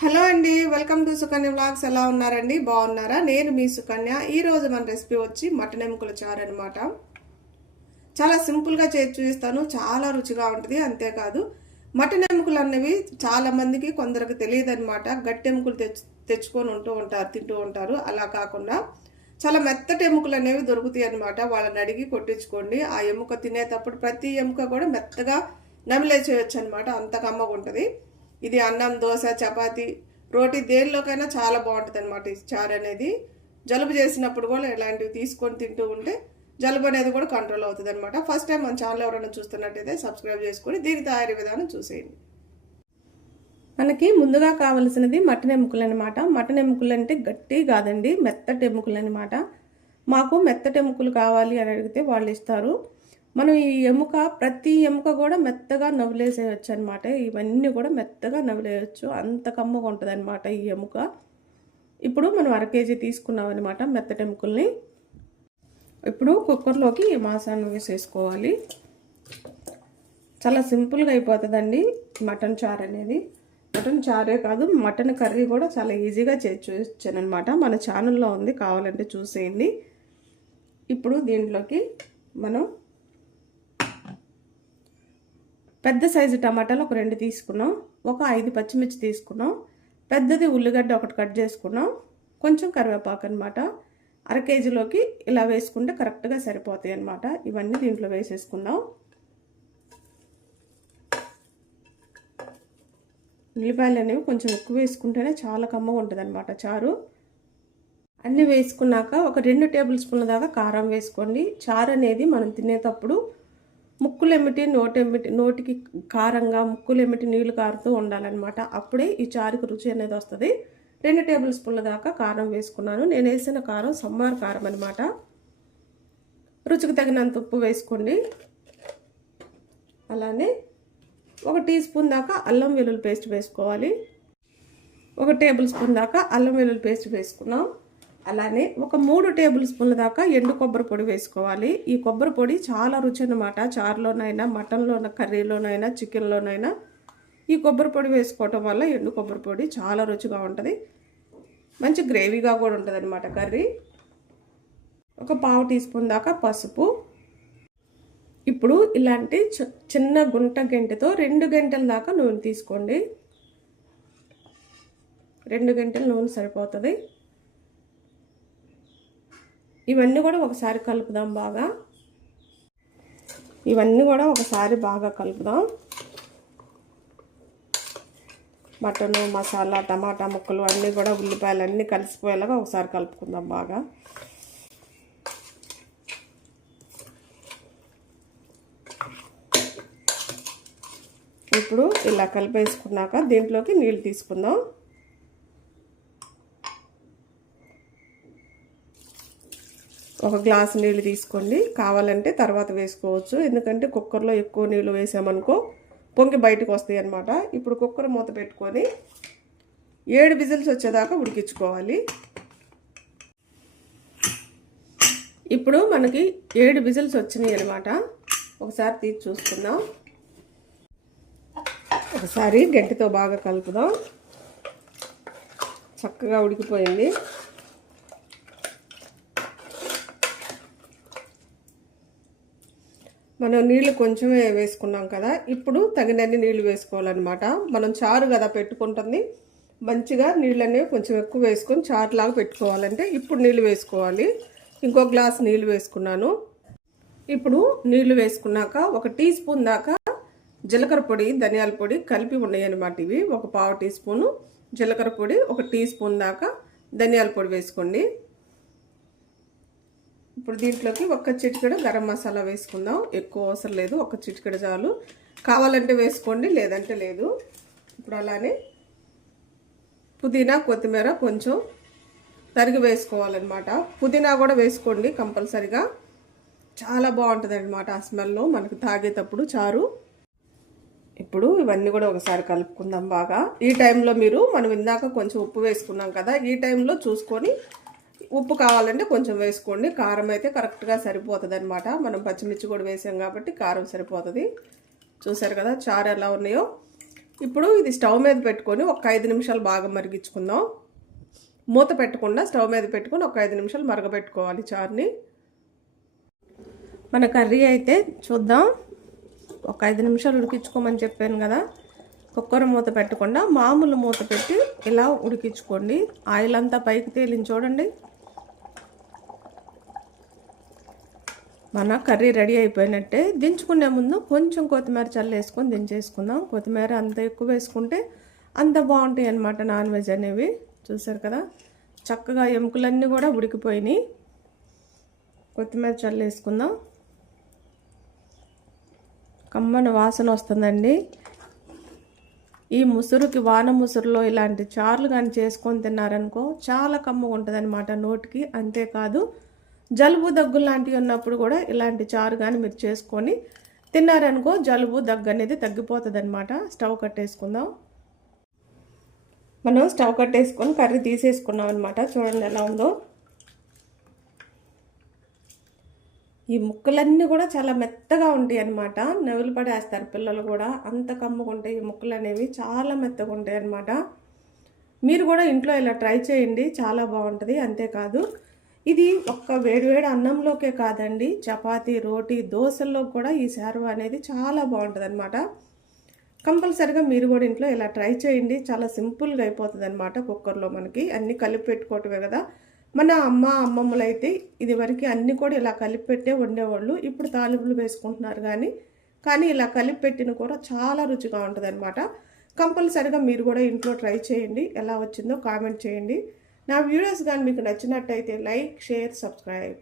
Hello అండి welcome to Sukanya blogs ఎలా ఉన్నారండి? బాగున్నారా? నేను మీ సుకన్య. ఈ రోజు మన రెసిపీ వచ్చి మటన్ ఎముకల చారు అనమాట చాలా సింపుల్గా చేసి చూపిస్తాను. చాలా రుచిగా ఉంటుంది అంతేకాదు. మటన్ ఎముకలు అనేవి చాలా మందికి కొందరికి తెలియదు అనమాట గట్టి ఎముకలు తెచ్చు తెచ్చుకొని ఉంటూ ఉంటారు తింటూ ఉంటారు. అలా కాకుండా చాలా మెత్తటి ఎముకలు అనేవి దొరుకుతాయి అనమాట వాళ్ళని అడిగి కొట్టించుకోండి. ఆ ఎముక తినేటప్పుడు ప్రతి ఎముక కూడా మెత్తగా నమిలేసేయచ్చు అనమాట అంత కమ్మగా ఉంటుంది. ఇది అన్నం దోశ చపాతి. రోటీ దేనిలోకైనా చాలా బాగుంటుంది అనమాట ఈ చారు అనేది. జలుబు చేసినప్పుడు కూడా ఇలాంటివి తీసుకొని తింటూ ఉంటే జలుబు అనేది కూడా కంట్రోల్ అవుతుంది అనమాట ఫస్ట్ టైం మన ఛానల్ ఎవరైనా చూస్తున్నట్టయితే సబ్స్క్రైబ్ చేసుకొని దీని తయారీ విధానం చూసేయండి. మనకి ముందుగా కావలసినది మటన్ ఎముకలు అనమాట మటన్ ఎముకలు అంటే గట్టి కాదండి మెత్తటి ఎముకలు అనమాట మాకు మెత్తటి ఎముకలు కావాలి అని అడిగితే వాళ్ళు ఇస్తారు. మనం ఈ ఎముక ప్రతి ఎముక కూడా మెత్తగా నవ్వులేసేయచ్చు అనమాట ఇవన్నీ కూడా మెత్తగా నవ్వులేయచ్చు అంత కమ్మగా ఉంటుంది అనమాట ఈ ఎముక. ఇప్పుడు మనం అర కేజీ తీసుకున్నాం అనమాట మెత్తటి ఎముకల్ని. ఇప్పుడు కుక్కర్లోకి ఈ మాసాన్ని వేసేసుకోవాలి. చాలా సింపుల్గా అయిపోతుందండి మటన్ చారు అనేది. మటన్ చారే కాదు మటన్ కర్రీ కూడా చాలా ఈజీగా చేసి అనమాట మన ఛానల్లో ఉంది కావాలంటే చూసేయండి. ఇప్పుడు దీంట్లోకి మనం పెద్ద సైజు టమాటాలు ఒక రెండు తీసుకున్నాం ఒక ఐదు పచ్చిమిర్చి తీసుకున్నాం పెద్దది ఉల్లిగడ్డ ఒకటి కట్ చేసుకున్నాం కొంచెం కరివేపాకు అనమాట అర కేజీలోకి ఇలా వేసుకుంటే కరెక్ట్గా సరిపోతాయి అనమాట ఇవన్నీ దీంట్లో వేసేసుకుందాం. ఉల్లిపాయలు అనేవి కొంచెం ఎక్కువ వేసుకుంటేనే చాలా కమ్మగా ఉంటుంది అనమాట చారు. అన్నీ వేసుకున్నాక ఒక రెండు టేబుల్ స్పూన్ల దాకా కారం వేసుకోండి. చారు అనేది మనం తినేటప్పుడు ముక్కులెమిటి నోటెమిటి నోటికి కారంగా ముక్కులెమిటి నీళ్ళు కారుతూ ఉండాలన్నమాట. అప్పుడే ఈ చారుకి రుచి అనేది వస్తుంది. రెండు టేబుల్ స్పూన్ల దాకా కారం వేసుకున్నాను. నేను వేసిన కారం సమ్మార్ కారం అనమాట రుచికి తగినంత ఉప్పు వేసుకోండి. అలానే ఒక టీ స్పూన్ దాకా అల్లం వెల్లుల్లి పేస్ట్ వేసుకోవాలి. ఒక టేబుల్ స్పూన్ దాకా అల్లం వెల్లుల్లి పేస్ట్ వేసుకున్నాం. అలానే ఒక మూడు టేబుల్ స్పూన్ల దాకా ఎండు కొబ్బరి పొడి వేసుకోవాలి. ఈ కొబ్బరి పొడి చాలా రుచి అనమాట చారులోనైనా మటన్లోన కర్రీలోనైనా చికెన్లోనైనా ఈ కొబ్బరి పొడి వేసుకోవటం వల్ల ఎండు కొబ్బరి పొడి చాలా రుచిగా ఉంటుంది. మంచి గ్రేవీగా కూడా ఉంటుంది అనమాట కర్రీ. ఒక పావు టీ స్పూన్ దాకా పసుపు. ఇప్పుడు ఇలాంటి చిన్న గుంట గంటతో రెండు గంటల దాకా నూనె తీసుకోండి. రెండు గంటల నూనె సరిపోతుంది. ఇవన్నీ కూడా ఒకసారి కలుపుదాం బాగా. ఇవన్నీ కూడా ఒకసారి బాగా కలుపుదాం. మటను మసాలా టమాటా ముక్కలు అన్నీ కూడా ఉల్లిపాయలు అన్నీ కలిసిపోయేలాగా ఒకసారి కలుపుకుందాం బాగా. ఇప్పుడు ఇలా కలిపేసుకున్నాక దీంట్లోకి నీళ్ళు తీసుకుందాం. ఒక గ్లాస్ నీళ్ళు తీసుకోండి. కావాలంటే తర్వాత వేసుకోవచ్చు. ఎందుకంటే కుక్కర్లో ఎక్కువ నీళ్ళు వేసామనుకో పొంగి బయటకు వస్తాయి అనమాట ఇప్పుడు కుక్కర్ మూత పెట్టుకొని ఏడు విజిల్స్ వచ్చేదాకా ఉడికించుకోవాలి. ఇప్పుడు మనకి ఏడు విజిల్స్ వచ్చినాయి అనమాట ఒకసారి తీసి చూసుకుందాం. ఒకసారి గట్టితో బాగా కలుపుదాం. చక్కగా ఉడికిపోయింది. మనం నీళ్ళు కొంచెమే వేసుకున్నాం కదా ఇప్పుడు తగినన్ని నీళ్ళు వేసుకోవాలన్నమాట. మనం చారు కదా పెట్టుకుంటుంది మంచిగా నీళ్ళనే కొంచెం ఎక్కువ వేసుకొని చారులాగా పెట్టుకోవాలంటే ఇప్పుడు నీళ్ళు వేసుకోవాలి. ఇంకో గ్లాస్ నీళ్ళు వేసుకున్నాను. ఇప్పుడు నీళ్ళు వేసుకున్నాక ఒక టీ స్పూన్ దాకా జీలకర్ర పొడి ధనియాల పొడి కలిపి ఉన్నాయి అన్నమాట ఇవి. ఒక పావు టీ స్పూను జీలకర్ర పొడి ఒక టీ స్పూన్ దాకా ధనియాల పొడి వేసుకోండి. ఇప్పుడు దీంట్లోకి ఒక్క చిటికెడ గరం మసాలా వేసుకుందాం. ఎక్కువ అవసరం లేదు. ఒక్క చిటికెడ చాలు. కావాలంటే వేసుకోండి లేదంటే లేదు. ఇప్పుడు అలానే పుదీనా కొత్తిమీర కొంచెం తరిగి వేసుకోవాలన్నమాట. పుదీనా కూడా వేసుకోండి కంపల్సరిగా. చాలా బాగుంటుంది అనమాట ఆ స్మెల్. మనకు తాగేటప్పుడు చారు. ఇప్పుడు ఇవన్నీ కూడా ఒకసారి కలుపుకుందాం బాగా. ఈ టైంలో మీరు మనం ఇందాక కొంచెం ఉప్పు వేసుకున్నాం కదా ఈ టైంలో చూసుకొని ఉప్పు కావాలంటే కొంచెం వేసుకోండి. కారం అయితే కరెక్ట్గా సరిపోతుంది అనమాట మనం పచ్చిమిర్చి కూడా వేసాం కాబట్టి కారం సరిపోతుంది. చూసారు కదా చారు ఎలా ఉన్నాయో? ఇప్పుడు ఇది స్టవ్ మీద పెట్టుకొని ఒక ఐదు నిమిషాలు బాగా మరిగించుకుందాం. మూత పెట్టకుండా స్టవ్ మీద పెట్టుకొని ఒక ఐదు నిమిషాలు మరగపెట్టుకోవాలి చారుని. మన కర్రీ అయితే చూద్దాం. ఒక ఐదు నిమిషాలు ఉడికించుకోమని చెప్పాను కదా. కుక్కర్ మూత పెట్టకుండా మామూలు మూత పెట్టి ఇలా ఉడికించుకోండి. ఆయిల్ అంతా పైకి తేలింది చూడండి. మన కర్రీ రెడీ అయిపోయినట్టే దించుకునే ముందు కొంచెం కొత్తిమీర చల్లేసుకొని దించేసుకుందాం. కొత్తిమీర అంత ఎక్కువ వేసుకుంటే అంత బాగుంటాయి అనమాట నాన్ వెజ్ అనేవి. చూసారు కదా? చక్కగా ఎముకలన్నీ కూడా ఉడికిపోయినాయి. కొత్తిమీర చల్లేసుకుందాం కమ్మన వాసన వస్తుందండి. ఈ ముసురుకి వాన ముసురులో ఇలాంటి చారులు కానీ చేసుకొని తిన్నారనుకో చాలా కమ్మగా ఉంటుంది అనమాట నోటికి. అంతేకాదు జలుబు దగ్గు లాంటివి ఉన్నప్పుడు కూడా ఇలాంటి చారు కానీ మీరు చేసుకొని తిన్నారనుకో జలుబు దగ్గు అనేది తగ్గిపోతుంది అనమాట స్టవ్ కట్టేసుకుందాం. మనం స్టవ్ కట్టేసుకొని కర్రీ తీసేసుకున్నాం అనమాట చూడండి ఎలా ఉందో. ఈ ముక్కలన్నీ కూడా చాలా మెత్తగా ఉంటాయి అన్నమాట నవ్వులు పడేస్తారు పిల్లలు కూడా. అంత కమ్ముగా ఉంటాయి ఈ ముక్కలు అనేవి. చాలా మెత్తగా ఉంటాయి అన్నమాట మీరు కూడా ఇంట్లో ఇలా ట్రై చేయండి. చాలా బాగుంటుంది. అంతేకాదు ఇది ఒక్క వేడివేడి అన్నంలోకే కాదండి. చపాతీ రోటీ దోశల్లో కూడా ఈ శారువా అనేది చాలా బాగుంటుంది అనమాట కంపల్సరిగా మీరు కూడా ఇంట్లో ఇలా ట్రై చేయండి. చాలా సింపుల్గా అయిపోతుంది అనమాట కుక్కర్లో మనకి. అన్నీ కలిపి పెట్టుకోవటమే కదా. మన అమ్మ అమ్మమ్మలు అయితే ఇది వరకు అన్నీ కూడా ఇలా కలిపి పెట్టే వండేవాళ్ళు. ఇప్పుడు తాలింపులు వేసుకుంటున్నారు కానీ కానీ ఇలా కలిపి పెట్టిన కూర చాలా రుచిగా ఉంటుంది అనమాట కంపల్సరిగా మీరు కూడా ఇంట్లో ట్రై చేయండి. ఎలా వచ్చిందో కామెంట్ చేయండి. నా వీడియోస్ కానీ మీకు నచ్చినట్టయితే లైక్ షేర్ సబ్స్క్రైబ్.